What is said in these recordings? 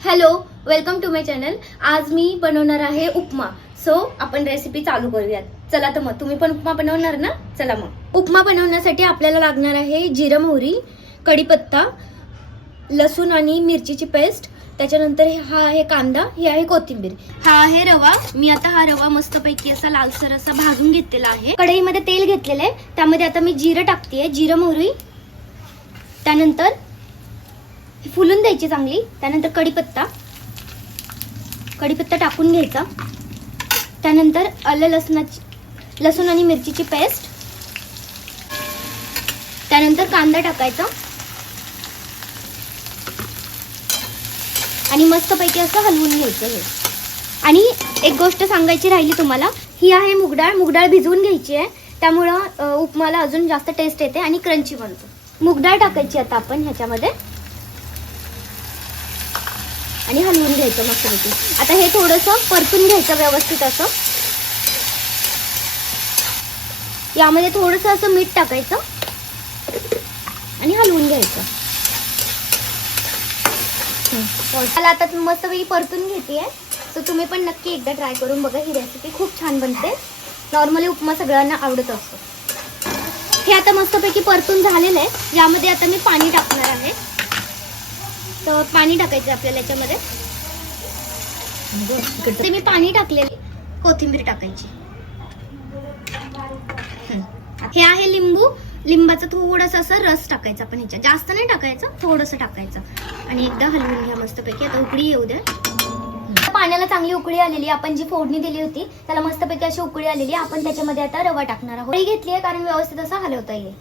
Hello, welcome to my channel. आज मी बनवणार आहे उपमा. सो आपण रेसिपी चालू करूयात. चला तर मग तुम्ही पण उपमा बनवणार ना? चला मग. उपमा बनवण्यासाठी आपल्याला लागणार आहे जिरं, मोहरी, कढीपत्ता, लसूण आणि मिरचीची पेस्ट. त्याच्यानंतर हा आहे कांदा, ही आहे कोथिंबीर, हा आहे रवा. मी आता हा रवा मस्तपैकी असा लालसर असा भाजून घेतलेला आहे. कढईमध्ये तेल घेतलेलं आहे, त्यामध्ये आता मी जिरं टाकतेय. जिरं, मोहरी, त्यानंतर फुलून द्यायची चांगली. त्यानंतर कढीपत्ता टाकून घ्यायचा. त्यानंतर लसूण आणि मिरचीची पेस्ट. त्यानंतर कांदा टाकायचा आणि मस्तपैकी असं हलवून घ्यायचं हे. आणि एक गोष्ट सांगायची राहिली तुम्हाला, ही आहे मूग डाळ भिजवून घ्यायची आहे. त्यामुळं उपमाला अजून जास्त टेस्ट येते आणि क्रंची बनतो. मूग डाळ टाकायची आता आपण ह्याच्यामध्ये आणि हलवून घ्यायचं मस्तपैकी. आता हे थोडंसं परतून घ्यायचं व्यवस्थित असं. यामध्ये थोडंसं असं मीठ टाकायचं आणि हलवून घ्यायचं. मला आता मस्तपैकी परतून घेते. तर तुम्ही पण नक्की एकदा ट्राय करून बघा. ही रेसिपी खूप छान बनते. नॉर्मली उपमा सगळ्यांना आवडत असतो. हे आता मस्तपैकी परतून झालेलं आहे. यामध्ये आता मी पाणी टाकणार आहे. तर पाणी टाकायचं आपल्याला याच्यामध्ये. ते मी पाणी टाकलेले. कोथिंबीर टाकायची. हे आहे लिंबाचा थोडासा असा रस टाकायचा आपण ह्याच्यात. जास्त नाही टाकायचं, थोडंसं टाकायचं आणि एकदा हलवून घ्या मस्तपैकी. आता उकळी येऊ द्या. पाण्याला चांगली उकळी आलेली. आपण जी फोडणी दिली होती त्याला मस्तपैकी अशी उकळी आलेली. आपण त्याच्यामध्ये आता रवा टाकणार आहोत. घेतली आहे कारण व्यवस्थित असं हलवता येईल.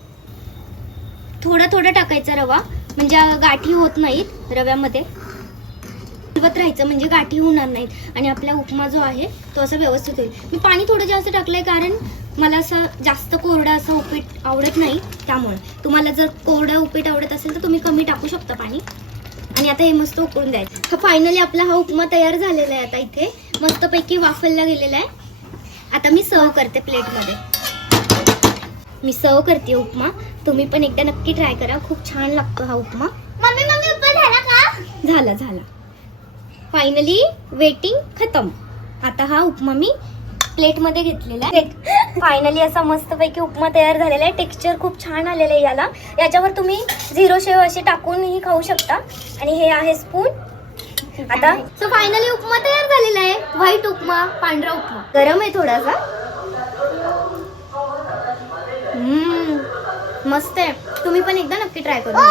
थोडा टाकायचा रवा, म्हणजे गाठी होत नाहीत रव्यामध्ये. हलवत राहायचं म्हणजे गाठी होणार नाहीत आणि आपला उपमा जो आहे तो असं व्यवस्थित होईल. मी पाणी थोडं जास्त टाकलंय कारण मला असं जास्त कोरडं असं उपीट आवडत नाही. त्यामुळे तुम्हाला जर कोरडं उपीट आवडत असेल तर तुम्ही कमी टाकू शकता पाणी. आणि आता हे मस्त उकळून द्यायचं. फायनली आपला हा उपमा तयार झालेला आहे. आता इथे मस्तपैकी वाफलला गेलेला आहे. आता मी सर्व करते प्लेटमध्ये. मी सर्व करते उपमा. तुम्ही पण एकदा नक्की ट्राय करा. खूप छान लागतो हा उपमा. मम्मी उपमा झाला का? झाला. फायनली वेटिंग खतम. आता हा उपमा मी प्लेटमध्ये घेतलेला आहे. फायनली असा मस्तपैकी उपमा तयार झालेला आहे. टेक्स्चर खूप छान आलेलं आहे याला. याच्यावर तुम्ही 0 शेव अशी टाकूनही खाऊ शकता. आणि हे आहे स्पून. आता सो फायनली उपमा तयार झालेला आहे. व्हाईट उपमा, पांढरा उपमा. गरम आहे थोडासा. मस्त आहे. तुम्ही पण एकदा नक्की ट्राय करा.